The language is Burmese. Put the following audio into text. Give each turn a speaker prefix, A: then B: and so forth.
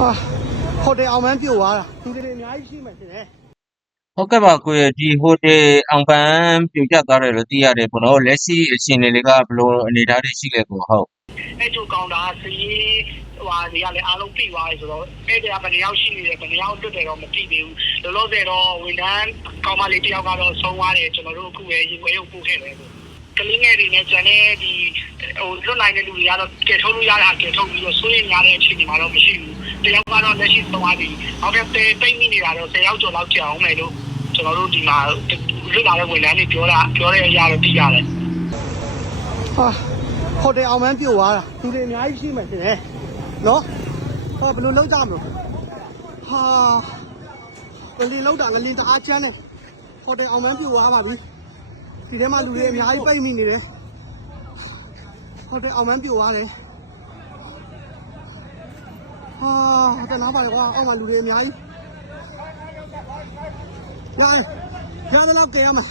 A: ဟာဟိုတယ်အောင်မန်းပြိုသွားတာသူတွေအများကြီးရှိမှတင်တယ်
B: ဟုတ်ကဲ့ပါကိုရဒီဟိုတယ်အောင်ပန်းပြိုကျသွားတယ်လို့သိရတယ်ပေါ့နော်လက်ရှိအခြေအနေတွေကဘယ်လိုအနေအထားတွေရှိလဲကိုဟုတ်
C: အဲ့ကျကောင်တာစီးဟိုဟာဒီကလည်းအားလုံးပြီးသွားပြီဆိုတော့အဲ့ဒါကဘယ်နှယောက်ရှိနေတယ်ဘယ်နှယောက်တွတ်တယ်တော့မသိသေးဘူးလောလောဆယ်တော့ဝန်ထမ်းကောင်မလေးတယောက်ကတော့ဆုံးသွားတယ်ကျွန်တော်တို့အခုပဲရေခွဲရုပ်ပို့ခဲ့တယ်ကလေးငယ်တွေနဲ့ကျန်တဲ့ဒီ ဟိုလွတ်နိုင်တဲ့လူတွေကတော့ကဲထုတ်လို့ရတာကဲထုတ်ပြီးတော့စိုးရင်များတဲ့အခြေအနေမှာတော့မရှိဘူးတယောက်ကတော့လက်ရှိဆုံးသွားပြီဟုတ်ကဲ့တိတ်မိနေတာတော့10ယောက်ကျော်လောက်ကြာအောင်မယ်လို့ကျွန်တော်တို့ဒီမှာလွတ်လာတဲ့ဝန်ထမ်းတွေပြောတာပြောတဲ့အရာတော့သိရတယ်
A: ဟာဟိုတယ်အောင်မန်းပြိုသွားတာသူတွေအများကြီးရှိမှတင်တယ်နော်ဟာဘယ်လိုလုပ်ကြမလို့ဟာငလင်လောက်တာငလင်တအားချမ်းတယ်ဟိုတယ်အောင်မန်းပြိုသွားပါပြီဒီထဲမှာလူတွေအများကြီးပိတ်မိနေတယ် ဟိုတယ်အောင်မန်းပြိုသွားတယ်ဟာတနာပါလေကွာအောက်မှာလူတွေအများကြီးရတယ်ရတယ်တော့ကြရမှာ